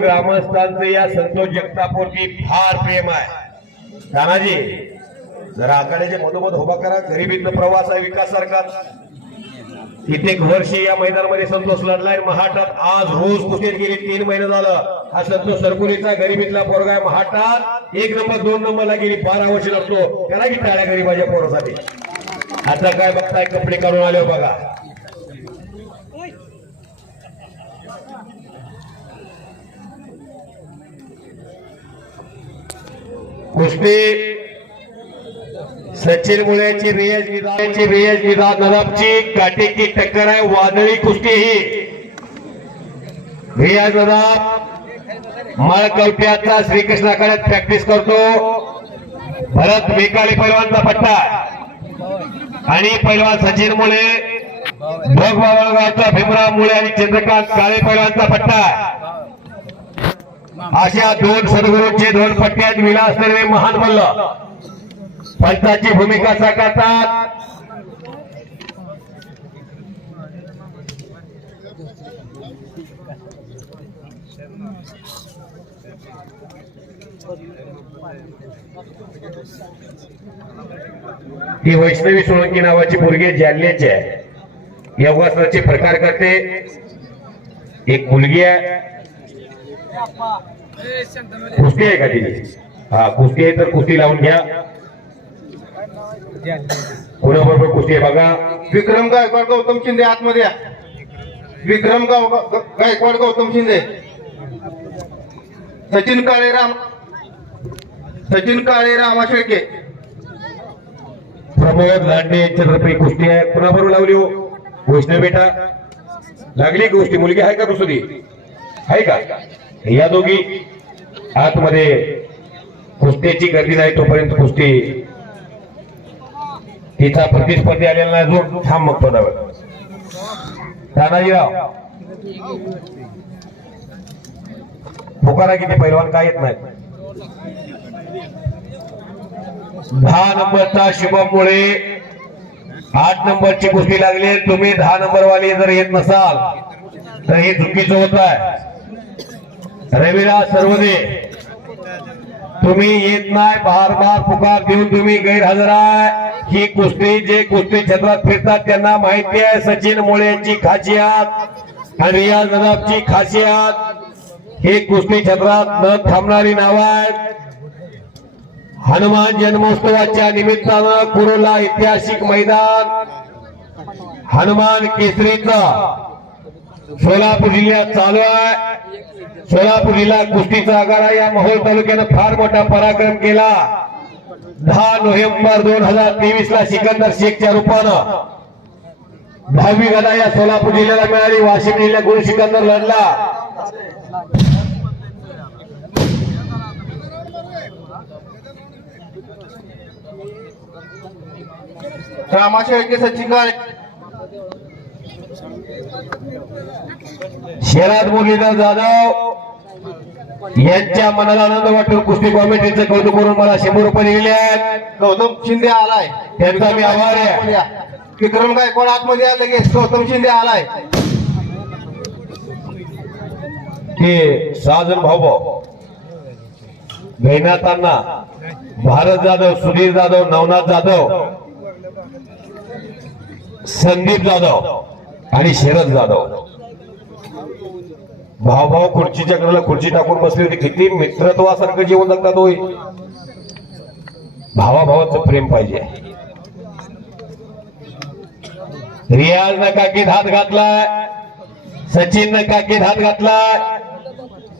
ग्रामस्थांचं या संतोष जगतापवरती फार प्रेम आहे. तानाजी जरा आखाड्याच्या मधोमध उभा करा. गरिबीतनं प्रवास आहे विकास सारखा कित्येक वर्षे या मैदानामध्ये संतोष लढलाय. महाटात आज रोज कुस्तीत गेली. तीन महिने झालं. हा संतोष सरपुरीचा गरिबीतला पोरगा आहे. महाटात एक नंबर दोन नंबरला गेली. बारा वर्ष लागतो करा की टाळ्या गरीबाच्या पोरासाठी. आता काय बघताय? कपडे काढून आले हो बघा. कुस्ती सचिन मुळ्याची रियज विधानची रियज विधान नदाबची काटेची टक्कर आहे वादळी कुस्ती ही. रियाज नदाब मळकवट्याचा श्रीकृष्णाकडे प्रॅक्टिस करतो. भरत मेकाळी पैलवानचा पट्टा. आणि पैलवान सचिन मुळे भोग बाबळगावचा भीमराव मुळे आणि चंद्रकांत काळे पैलवानचा पट्टा. अशा दोन सद्गुरूंचे दोन पट्ट्यात विला असलेले महान मल्ल पंचाची भूमिका साकारतात. ही वैष्णवी सोळंकी नावाची मुलगी जालन्याची आहे. या वस्त्राचे प्रकार करते. एक मुलगी आहे. कुस्ती आहे का ती? हा कुस्ती आहे तर कुस्ती लावून घ्या. कोणाबरोबर कुस्ती आहे बघा. विक्रम गायकवाड गौतम शिंदे आतमध्ये विक्रम गाव गायकवाड गौतम शिंदे. सचिन काळेराम. सचिन काळे रामा शेळके प्रमोद लांडे यांच्यातर्फे कुस्ती आहे. कोणाबरोबर लावली हो? वैष्णव बेटा. लागली गोष्टी मुलगी आहे का दुसरी? आहे का? या दोघी आतमध्ये कुस्त्याची गर्दी नाही तोपर्यंत कुस्ती. तिचा प्रतिस्पर्धी आलेला नाही जो थांब मग पदावर तानाजीराव. पुकारा किती पैलवान काय येत नाही. दहा नंबरचा शुभम मुळे आठ नंबरची कुस्ती लागली. तुम्ही दहा नंबर वाले जर येत नसाल तर हे चुकीचं होत आहे. रविराज सर्वदे तुम्ही येत नाही बार बार पुकार देऊन तुम्ही गैरहजर आहे. ही कुस्ती जे कुस्ती क्षेत्रात फिरतात त्यांना माहिती आहे सचिन मुळेची खासियत आणि रियाज नदाबची खासियत. ही कुस्ती क्षेत्रात न थांबणारी नावं आहेत. हनुमान जन्मोत्सवाच्या निमित्तानं कुरुला ऐतिहासिक मैदान हनुमान केसरीचा सोलापूर जिल्ह्यात चालू आहे. सोलापूर जिल्हा कुस्तीचा आगारा या मोहोळ तालुक्यानं फार मोठा पराक्रम केला. दहा नोव्हेंबर दोन हजार तेवीस ला सिकंदर शेखच्या रूपानं दहावी गदा या सोलापूर जिल्ह्याला मिळाली. वाशिम जिल्ह्यात गुरु सिकंदर लढला. रामाच्या शेळके ठिकाण शहरात मुरलीधर जाधव यांच्या मनाला आनंद वाटून कुस्ती कॉमेंट्रीचं कौतुक करून मला शंभर रुपये दिलेले आहेत. गौतम शिंदे आलाय. त्यांचा मी आभार आहे. विक्रम गायकवाड आतमध्ये या लगेच? गौतम शिंदे आलाय. ते सहाजण भाऊ भाऊ मेहनतांना भारत जाधव सुधीर जाधव नवनाथ जाधव संदीप जाधव आणि शरद जाधव. भाऊ भाऊ खुर्चीच्या कडेला खुर्ची टाकून बसली होती. किती मित्रत्वासारखं जीवन जगतात होय भावाभावाचं प्रेम पाहिजे. रियाजनं काकीत हात घातलाय. सचिननं काकीत हात घातलाय.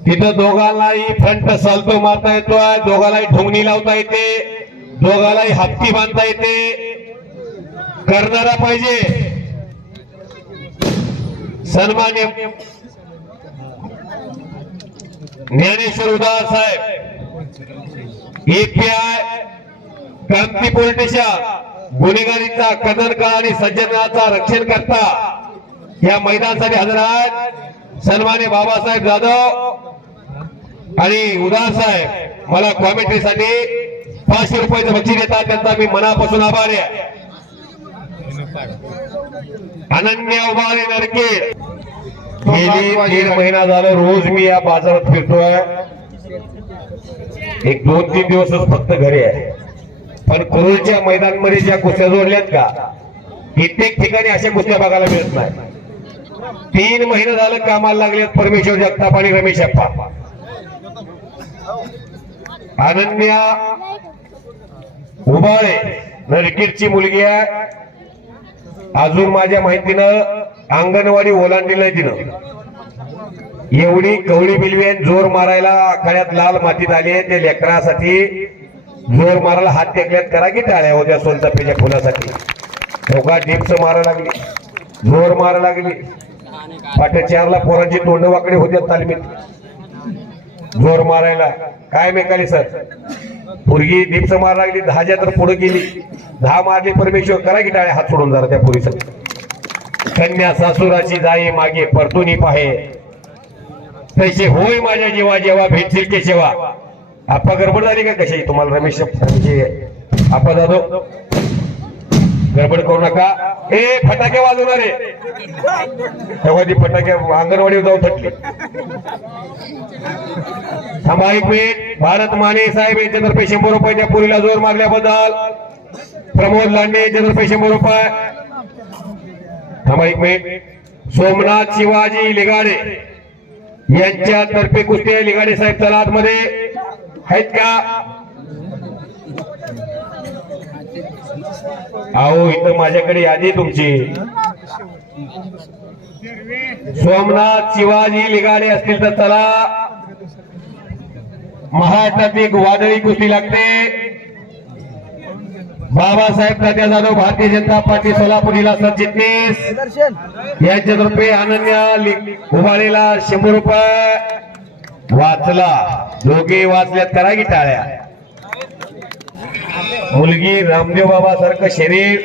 तिथं दोघांनाही फ्रंट सालतो मारता येतोय. दोघांनाही ठोंगणी लावता येते. दोघांनाही हत्ती बांधता येते. करणारा पाहिजे. सन्मान्य ज्ञानेश्वर उदार साहेब एपीआय क्रांती पोलीस गुन्हेगारीचा कदर आणि सज्जनाचा रक्षण करता या मैदानासाठी हजर आहेत. सन्मान्य बाबासाहेब जाधव आणि उदार साहेब मला कॉमेंट्रीसाठी पाचशे रुपयाचं बक्षीस देतात. त्यांचा मी मनापासून आभार आहे. अनन्या उभारे नरकेड. गेली दीड वाजेला- महिना झालं रोज मी या बाजारात फिरतोय. एक दोन तीन दिवसच फक्त घरी आहे. पण कुरुळच्या मैदानमध्ये ज्या कुस्त्या जोडल्यात का कित्येक ठिकाणी अशा कुस्त्या बघायला मिळत नाही. तीन महिने झालं कामाला लागलेत परमेश्वर जगताप आणि रमेश अप्पा. अनन्या उबाळे नरकीरची मुलगी आहे. अजून माझ्या माहितीनं अंगणवाडी ओलांडलेलं आहे तिनं. एवढी कवळी बिलवी आहे, जोर मारायला आखाड्यात लाल मातीत आली आहे ते लेकरासाठी जोर मारायला हात टेकल्यात करा की टाळ्या होत्या सोनचाफेच्या फुलासाठी. दोघा डिप्स मारा लागली. जोर मारा लागली. पाट्या चारला पोरांची तोंड वाकडे होत्या तालमीत. जोर मारायला. काय मेकाली सर? पोरगी डिप्स मारा लागली दहाच्या तर पुढे गेली. दहा मारली परमेश्वर करा की टाळ्या हात सोडून जरा त्या पुरीसाठी. कन्या सासुराची जाई मागे परतुनी पाहे. तैसे होय माझ्या जेव्हा जेव्हा भेटतील के सेवा. आपा गडबड झाली का कशी? तुम्हाला रमेश म्हणजे आपा दादो गडबड करू नका. ए फटाके वाजवणारे तेव्हा ती फटाके अंगणवाडीवर जाऊन थटली थांबा एक मिनिट. भारत माने साहेब यांच्यातर्फे शंभर रुपये त्या पुरीला जोर मारल्याबद्दल. प्रमोद लांडे यांच्यातर्फे शंभर रुपये थांबा एक मिनिट. सोमनाथ शिवाजी लिगाडे यांच्यातर्फे कुस्ती आहे. लिगाडे साहेब तलादमध्ये आहेत का? अहो इथं माझ्याकडे यादी आहे तुमची. सोमनाथ शिवाजी लिगाडे असतील तर चला. महाराष्ट्रात एक वादळी कुस्ती लागते. बाबासाहेब तात्या जाधव भारतीय जनता पार्टी सोलापूर जिल्हा सरचिटणीस यांच्यातर्फे अनन्या लि- उभाळीला शंभर रुपये. वाचला. दोघे वाचल्यात करा की टाळ्या. मुलगी रामदेव बाबा सारखं शरीर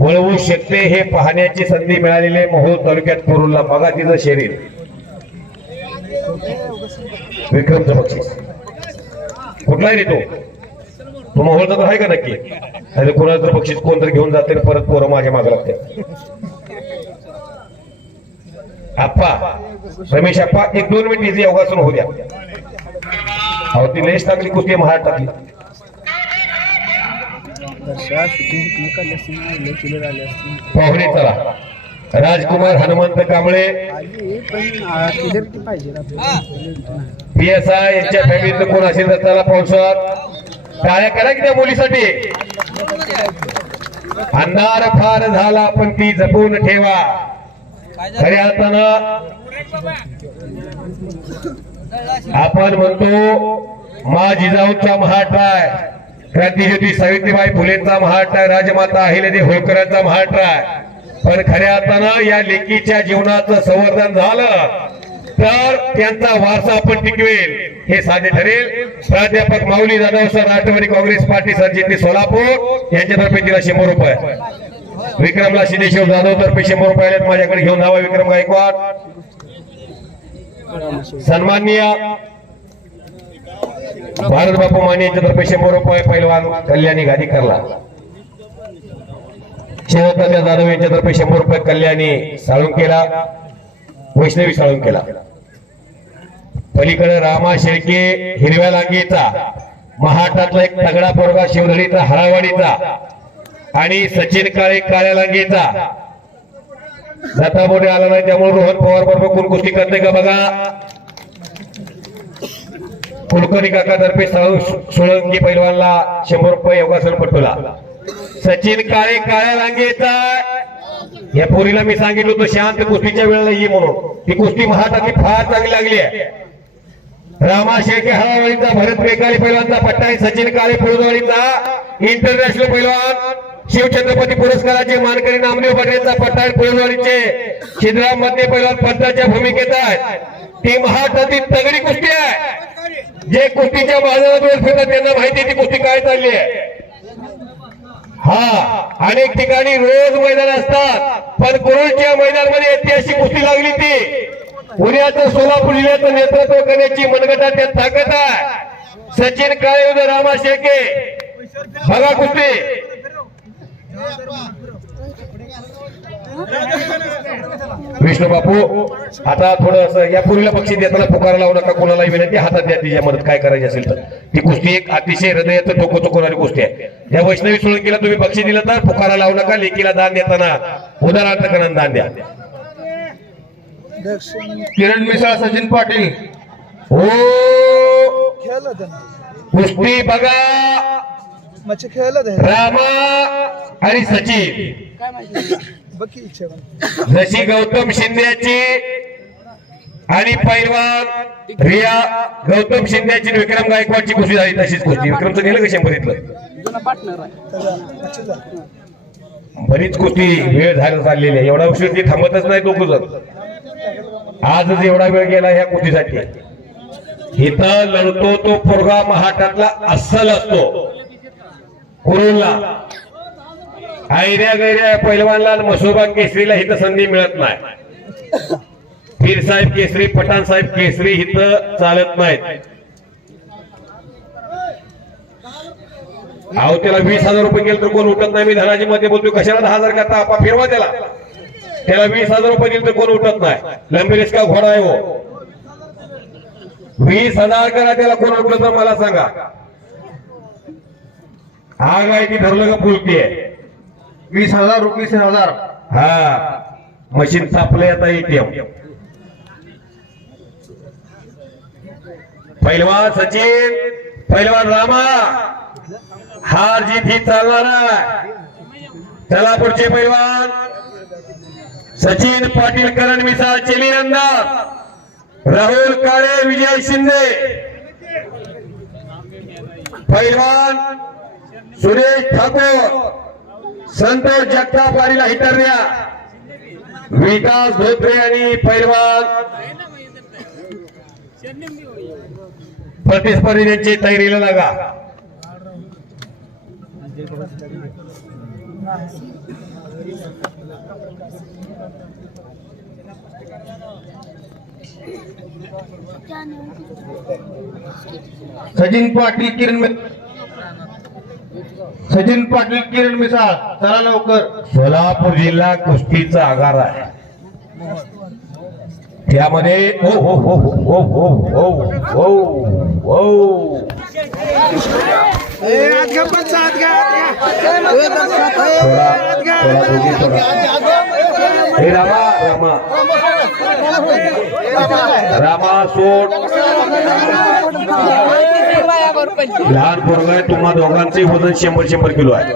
वळवू शकते हे पाहण्याची संधी मिळालेली आहे मोहोळ तालुक्यात कुरुलला बघा तिचं शरीर. विक्रमचं बक्षीस. कुठला आहे मोहोळचा तर आहे का नक्की? अरे कोणाचं बक्षीस कोण तर घेऊन जाते परत पोरं माझ्या मागे लागते आप्पा रमेश आप्पा एक दोन मिनिट इथे योगासन होऊ द्या. अहो ती लेस टाकली कुस्ती महाड टाकली पाहुणे चला. Rajkumar Hanumant Kamble. P S I यांच्या फॅमिलीत कोण असेल तर त्याला पावसात टाळ्या करा की त्या मुलीसाठी अंधार फार झाला पण ती जपून ठेवा. खऱ्या अर्थानं आपण म्हणतो मा जिजाऊचा महाट्राय क्रांतीज्योती सावित्रीबाई फुलेंचा महाट्राय राजमाता अहिल्यादेवी होळकरांचा महाट्राय पण खऱ्या अर्थानं या लेकीच्या जीवनाचं संवर्धन झालं. तर त्यांचा वारसा आपण टिकवेल. हे साधे ठरेल. प्राध्यापक Mauli Jadhav sir Rashtravadi Congress party सरचिटणीस सोलापूर यांच्यातर्फे तिला शंभर रुपये. विक्रमला सिद्धेश्वर जाधव तर्फे शंभर रुपये आलेत. माझ्याकडे घेऊन जावा विक्रम गायकवाड. सन्माननीय भारत बापू माने यांच्यातर्फे शंभर रुपये. पैलवान कल्याणी गादीकरला शेवताच्या जाधव यांच्यातर्फे शंभर रुपये कल्याणी साळून केला वैष्णवी साळुंकेला पलीकडे रामा शेळके हिरव्या लांगेचा महाराष्ट्रातला एक तगडा पोरगा शिवधडीचा हरावाडीचा आणि सचिन काळे काळ्या लांगेचा. दत्ता मोठे आला नाही त्यामुळे रोहन पवार बरोबर कोण कुस्ती करते का बघा? कुलकर्णी काकातर्फे साळू सोळंकी पैलवानला शंभर रुपये योगासन पटवला सचिन काळे काळ्या लांगेचा. या पोरीला मी सांगितलं होतं शांत कुस्तीच्या वेळेला ये म्हणून. ती कुस्ती महाटातली फार चांगली लागली आहे. रामा शेळके हळावळींचा भरत बेकाली पैलवानचा पट्टा आहे सचिन काळे फुलवाडीचा इंटरनॅशनल पैलवान शिवछत्रपती पुरस्काराचे मानकरी नामदेव पटेलचा पट्टा आहे फुलवाडीचे शिदराममध्ये पैलवान पंताच्या भूमिकेत आहेत ती महाटातली तगडी कुस्ती आहे. जे कुस्तीच्या बाजारात फिरतात त्यांना माहिती ती कुस्ती काय चालली आहे. हा अनेक ठिकाणी रोज मैदान असतात. पण कुरुळच्या मैदानामध्ये ऐतिहासिक कुस्ती लागली ती. पुण्याचं सोलापूर जिल्ह्याचं नेतृत्व करण्याची मनगटा त्यात ताकद आहे. सचिन काळे रामा शेके. बघा कुस्ती. विष्णू बापू आता थोडं या पूर्वीला बक्षीस देताना पुकारा लावू नका कोणालाही विनंती हातात द्या तिच्या मदत काय करायची असेल तर. ती कुस्ती एक अतिशय हृदयाचं टोको चुकवणारी कुस्ती आहे? या वैष्णवी सोळंकीला तुम्ही बक्षीस दिलं तर पुकारा लावू नका लेकीला दान देताना. उदाहरणार्थ करण दान द्या. किरण मिसाळ सचिन पाटील. हो! कुस्ती बघा. रामा आणि सचिन. काय माहिती जशी गौतम शिंदेची आणि पैलवान रिया गौतम शिंदेची विक्रम गायकवाडची कुस्ती झाली तशीच कुस्ती. विक्रमचं गेलं का शंभर इथलं? बरीच कुस्ती वेळ झाला चाललेली आहे. एवढा उशीर ती थांबतच नाही दोघ जण आजच एवढा वेळ गेला ह्या कुस्तीसाठी. इथं लढतो तो पोरगा महाटातला अस्सल असतो. कुरुलला. आयऱ्या गैऱ्या पैलवानला आणि मसोबा केसरीला इथं संधी मिळत नाही. पीर साहेब केसरी पठाण साहेब केसरी इथं चालत नाहीत. अहो त्याला वीस हजार रुपये गेले तर कोण उठत नाही? मी धनाजी मध्ये बोलतोय कशाला दहा हजार करता? आपा फिरवा त्याला. त्याला वीस हजार रुपये गेले तर कोण उठत नाही? लंबेरेस का घोडा आहे हो. वीस हजार करा त्याला कोण उठलं तर मला सांगा. आग आहे ती धरलं का फुलती आहे? वीस हजार वीस हजार. हा मशीन तापलंय आता एटीएम पैलवान सचिन पैलवान रामा हार जीत ही चालणार चला पुढचे पैलवान. सचिन पाटील करण मिसाळ चेली नंदा राहुल काळे विजय शिंदे. पैलवान सुरेश ठाकूर. संतोष जगताप आणि हिटर्या विकास धोत्रे आणि पैलवान प्रतिस्पर्धी तयारीला लागा. सचिन पाटील किरण सचिन पाटील किरण मिसाळ चला लवकर. सोलापूर जिल्हा कुस्तीचा आगार आहे. त्यामध्ये ओ हो हो हो हो हो हो हो. हो, हो. हो रामा रामा. रामा सोड. लहान पोरग आहे तुम्हा दोघांचे वजन शंभर शंभर किलो आहे.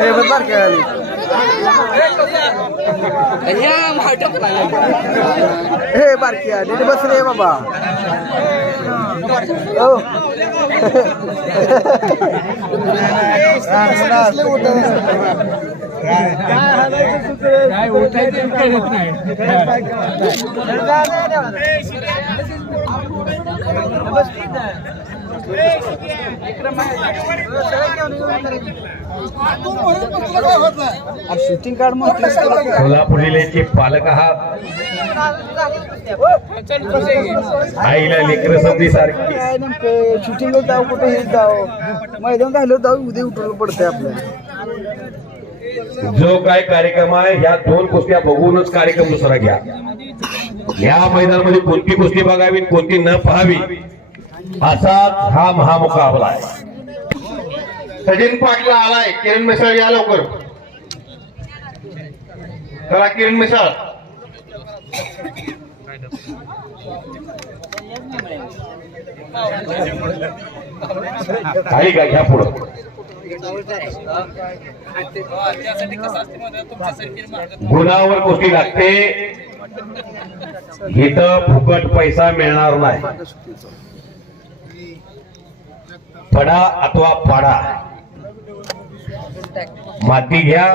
हे बारकी नीट बस रे बाबा. हो. काय उठायचं कळत नाही शूटिंग कार्ड जिल्ह्याचे पालक आहात. आईला लेकर समजी सारखी. शूटिंग जाऊ कुठे? हे जाऊ मैदान झालं जाऊ उद्या उठवलं पडतंय आपल्याला. जो काय कार्यक्रम आहे ह्या दोन कुस्त्या बघूनच कार्यक्रम दुसरा घ्या. या मैदानामध्ये कोणती कुस्ती बघावी कोणती न पाहावी असाच हा महामुकाबला आहे. सचिन पाटील आलाय. किरण मिसाळ या लवकर. चला किरण मिसाळ. खाली का घ्या पुढं. गुन्हावर कुस्ती लागते. इथं फुकट पैसा मिळणार नाही. पडा अथवा पाडा माती घ्या.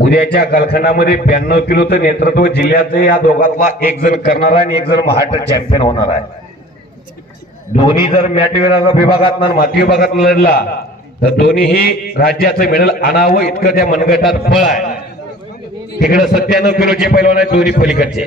उद्याच्या कारखान्यामध्ये ब्याण्णव किलोचं नेतृत्व जिल्ह्याचं या दोघातला एक जण करणार आहे आणि एक जण महाराष्ट्र चॅम्पियन होणार आहे. दोन्ही जर मॅट विभागात माती विभागात लढला तर दोन्हीही राज्याचं मेडल आणावं इतकं त्या मनगटात फळ आहे. तिकडे सत्त्याण्णव किलोचे पैलवान आहेत दोन्ही पलीकडचे.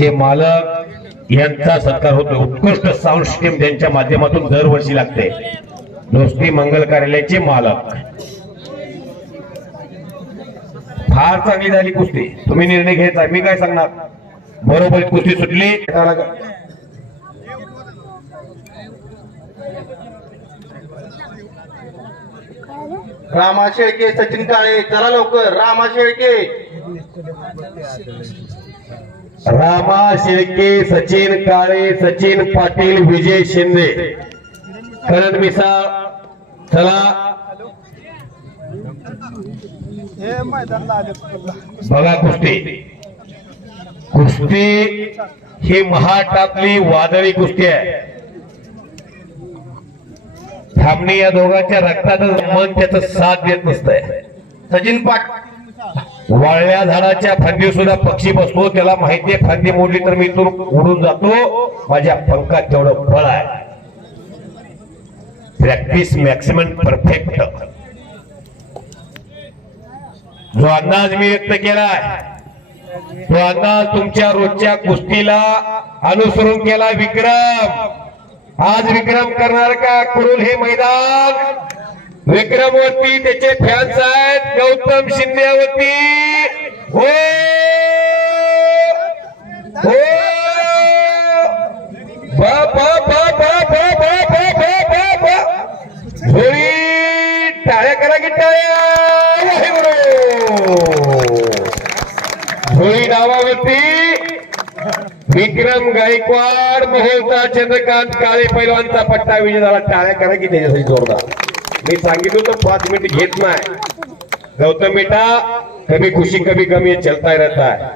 चे मालक यांचा सत्कार होतो उत्कृष्ट साऊंड सिस्टीम त्यांच्या माध्यमातून दरवर्षी लागते. दोस्ती मंगल कार्यालयाचे मालक. फार चांगली झाली कुस्ती. तुम्ही निर्णय घ्यायचा मी काय सांगणार? बरोबर कुस्ती सुटली. रामा शेळके सचिन काळे चला लवकर. रामा शेळके रामा शेळके सचिन काळे सचिन पाटील विजय शिंदे. करण मिसाळ चला. बघा कुस्ती. कुस्ती ही महाटातली वादळी कुस्ती आहे. थांबणी या दोघांच्या रक्तातच मन त्याचं साथ देत नसतंय. सचिन पाट वाळल्या झाडाच्या फांदी सुद्धा पक्षी बसतो. त्याला माहितीये फांदी मोडली तर मी इथून उडून जातो. माझ्या पंखात तेवढं फळ आहे. प्रॅक्टिस मॅक्सिमम परफेक्ट जो अंदाज मी व्यक्त केलाय तो अंदाज तुमच्या रोजच्या कुस्तीला अनुसरून केला विक्रम. आज विक्रम करणार का? कुरुल हे मैदान. विक्रमवरती त्याचे फॅन्स आहेत. गौतम शिंदेवरती हो! हो! टाळ्या करा की विक्रम गायकवाड महोत्सव चंद्रकांत काळे पैलवानचा पट्टा विजय झाला. टाळ्या करा की त्याच्यासाठी जोरदार. मी सांगितलं तर पाच मिनिट घेत नाही. गौतम बेटा कभी खुशी कभी कमी चलता रहता है